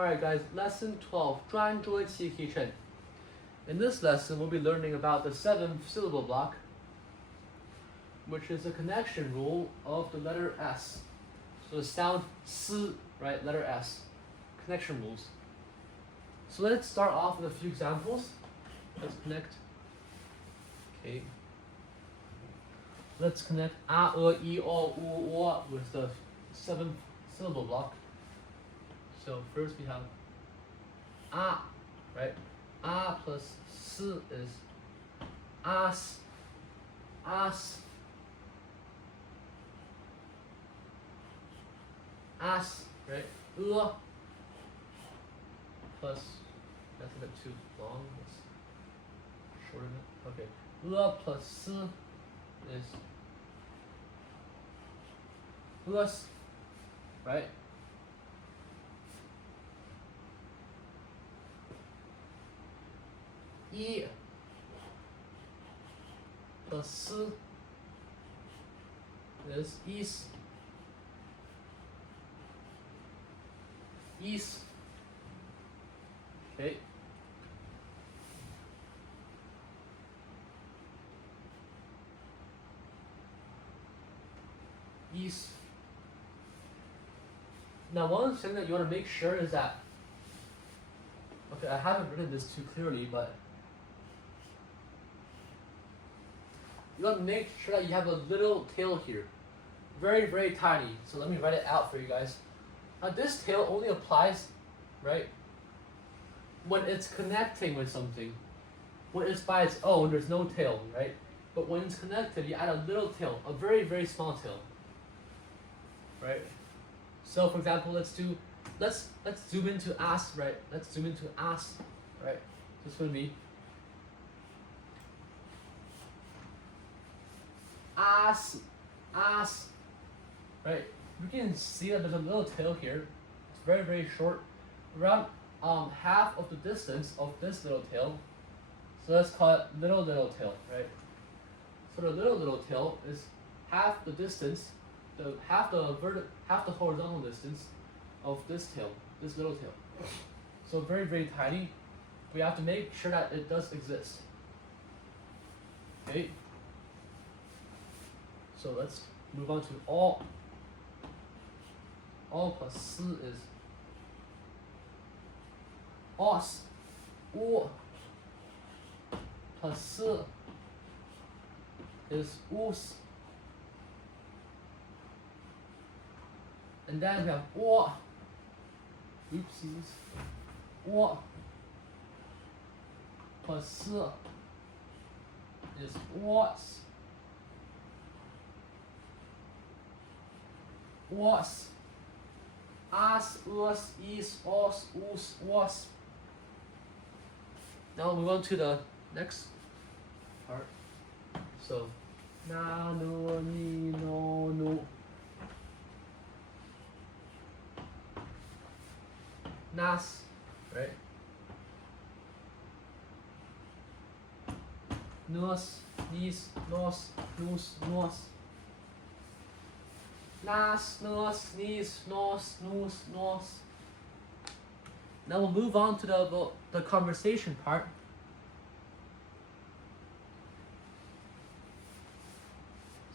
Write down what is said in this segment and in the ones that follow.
Alright guys, lesson 12, 专桌期课程. In this lesson, we'll be learning about the 7th syllable block, which is the connection rule of the letter S. So the sound S, right, letter S, connection rules. So let's start off with a few examples. Let's connect. Okay. Let's connect A, E, I, O, U, O with the 7th syllable block. So first we have A, right? A plus S is as, as, as, right? Plus, that's a bit too long. Let's shorten it. Okay. Plus is plus, right? E plus is is. Okay. Is. Now one thing that you want to make sure is that, okay, I haven't written this too clearly, but you want to make sure that you have a little tail here. Very, very tiny. So let me write it out for you guys. Now this tail only applies, right, when it's connecting with something. When it's by its own, there's no tail, right? But when it's connected, you add a little tail, a very, very small tail. Right? So for example, let's zoom into as, right? Let's zoom into as, right? So it's gonna be as, right? You can see that there's a little tail here. It's very, very short, around half of the distance of this little tail. So let's call it little tail, right? So the little tail is half the distance, half the horizontal distance of this tail, this little tail. So very, very tiny. We have to make sure that it does exist. Okay. So let's move on to all. All plus S is os, u plus S is us. And then we have o, oopsies, o plus S is was. Was, as, us, is, os, us, was. Now we move on to the next part. So, na, no, ni, no, no. Nas, right? Nos, nis, nos, nus, nos. Nas, nos, nis, nos, nus, nos. Now we'll move on to the conversation part.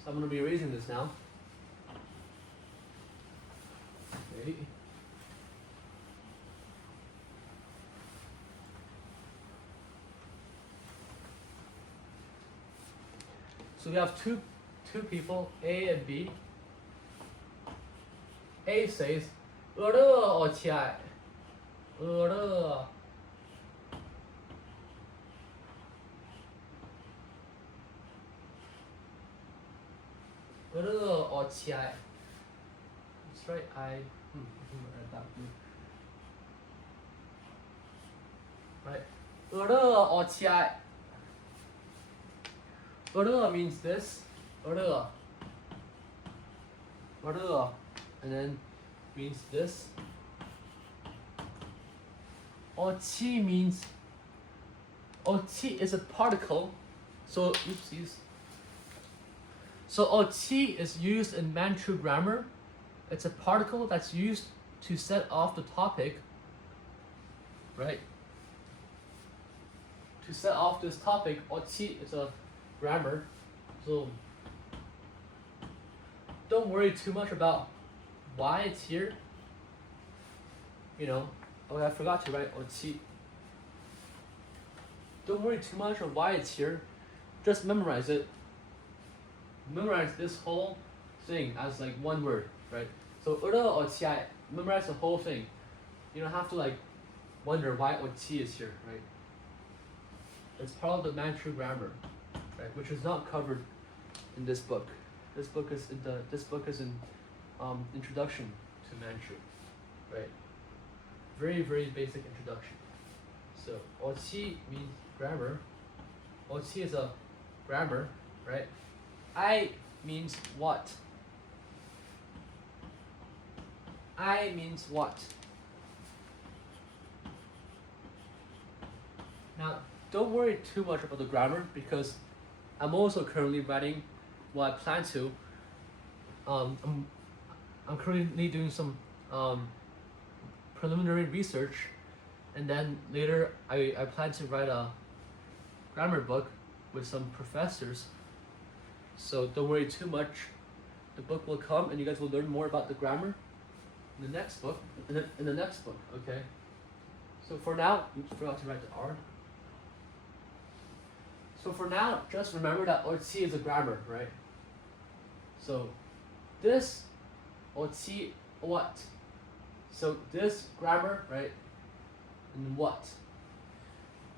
So I'm going to be erasing this now. Okay. So we have two people, A and B. A says, 饿了，我亲爱，饿了。饿了，我亲爱。That's right, I write that blue. Right. 饿了，我亲爱。饿了 means this. 饿了。饿了。And then means this. Ochi means, ochi is a particle, so oopsies. So ochi is used in Manchu grammar. It's a particle that's used to set off the topic right? To set off this topic, 어치 is a grammar, so don't worry too much about why it's here. You know, oh, I forgot to write 어치. Don't worry too much on why it's here. Just memorize it. Memorize this whole thing as like one word, right? So memorize the whole thing. You don't have to like wonder why 어치 is here, right? It's part of the Manchu grammar, right? Which is not covered in this book. This book is in introduction to Manchu, right? Very, very basic introduction. So 어치 means grammar. 어치 is a grammar, right? I means what? I means what? Now, don't worry too much about the grammar because I'm also currently writing what I plan to. I'm currently doing some preliminary research, and then later I plan to write a grammar book with some professors. So don't worry too much. The book will come, and you guys will learn more about the grammar in the next book. In the next book, okay. So for now, you forgot to write the R. So for now, just remember that 어치 is a grammar, right? So this 어치 what? So this grammar, right? And what?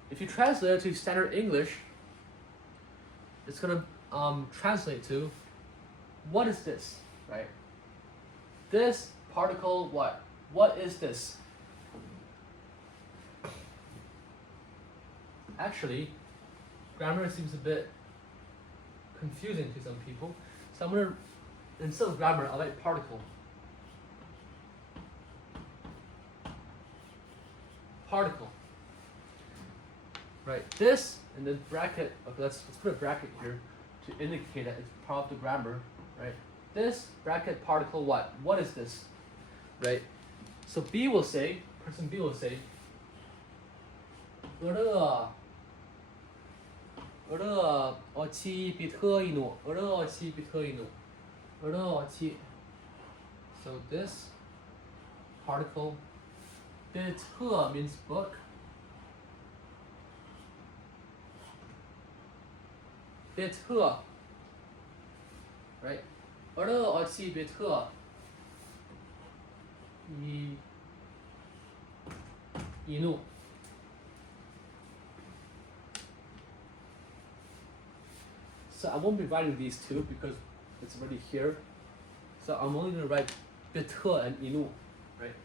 If you translate it to standard English, it's gonna translate to what is this, right? This particle what? What is this? Actually, grammar seems a bit confusing to some people. So I'm gonna, instead of grammar, I'll write particle. Particle. Right, this and then bracket, okay, let's put a bracket here to indicate that it's part of the grammar, right? This bracket particle what? What is this? Right? So B will say, person B will say, 어치 비트이노. So this particle, bit means book. Bit, right? 어치 bit 이누. So I won't be writing these two because it's already here. So I'm only going to write bithe and inu, right?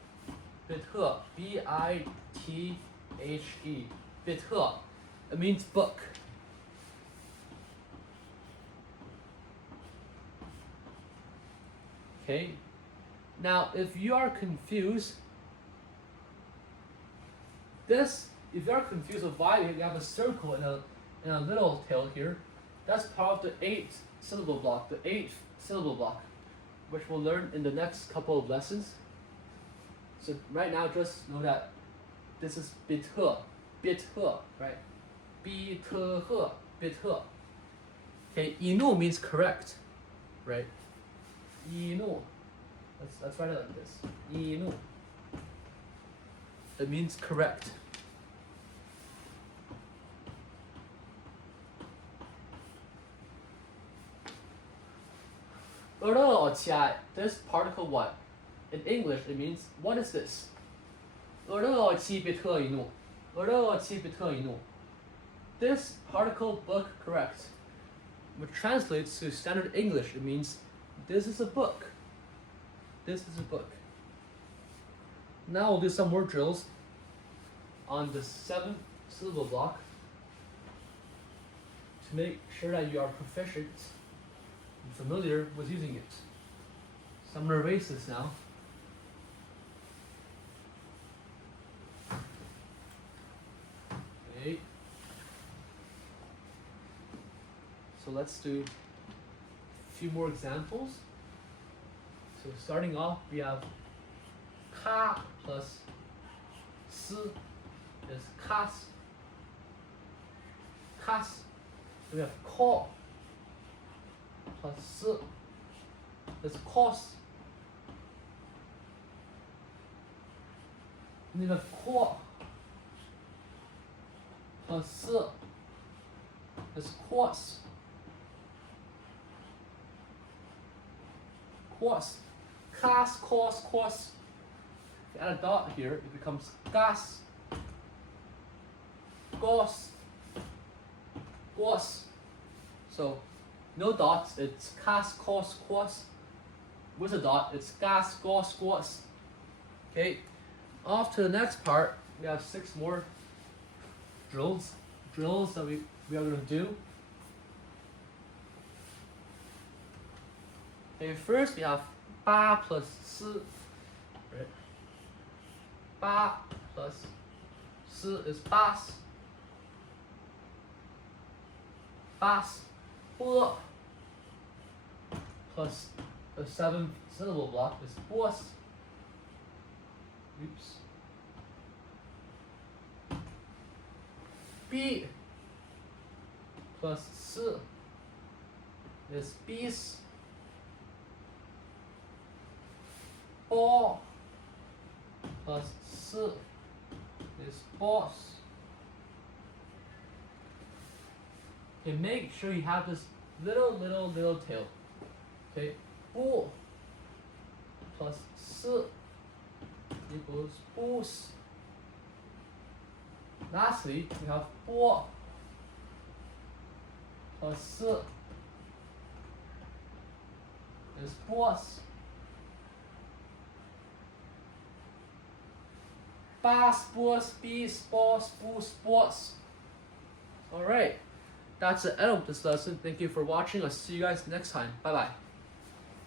Bithe, B-I-T-H-E, bithe. It means book. Okay. Now, if you are confused, if you are confused of why you have a circle and a little tail here, that's part of the 8th syllable block, which we'll learn in the next couple of lessons. So right now, just know that this is bithe, right? Bithe. Okay, inu means correct, right? Inu. Let's write it like this. Inu. It means correct. This particle what? In English, it means what is this? This particle book correct, which translates to standard English, it means this is a book. This is a book. Now we'll do some more drills on the 7th syllable block to make sure that you are proficient and familiar with using it. So I'm going to erase this now. Okay. So let's do a few more examples. So starting off, we have ka plus s is cas. Cas. We have co plus s is cos. And we have quo plus s is quos. Quos. Cas, cos, quos. If you add a dot here, it becomes gas, gos, quos. So no dots, it's cas, cos, quos. With a dot, it's gas, gos, quos. Okay, off to the next part. We have 6 more drills that we are going to do. Okay, first we have 8 plus 4, right? 8 plus 4 is 8. 8. 4 plus the 7th syllable block is 4. Oops. B plus 4 is bis. 8 plus 4 is boss. Okay, make sure you have this little tail. Okay, 4 plus 4 equals bus. Lastly, we have 4 plus 4 is boss. 8, boss, bis, boss, bus, boss. Alright, that's the end of this lesson. Thank you for watching. I'll see you guys next time. Bye bye.